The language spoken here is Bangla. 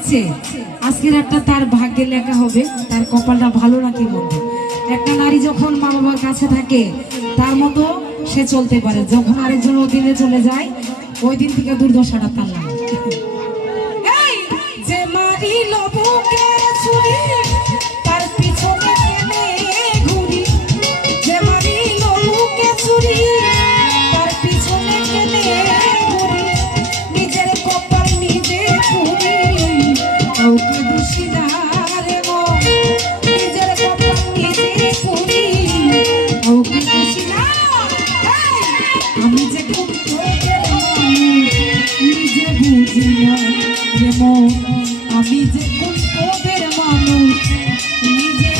পাচ্ছে আজকের একটা তার ভাগ্যে লেখা হবে, তার কপালটা ভালো নাকি মন্দ। একটা নারী যখন মা বাবার কাছে থাকে তার মতো সে চলতে পারে, যখন আরেকজন অধীনে চলে যায় ওই দিন থেকে দুর্দশাটা তার লাগে। যে মারিল বুকে ছুরি তার পিছনে কেনে ঘুরি, যে মারিল বুকে ছুরি তার পিছনে কেনে ঘুরি, নিজের কপাল নিজে পুরি কাউকে দোষী না রে মন, নিজের কপাল নিজে পুরি কাউকে দোষী না। আমি যে খুব তোদের নিজে বুঝি না রে মন, আমি যে কোন তোদের মানুষ নিজে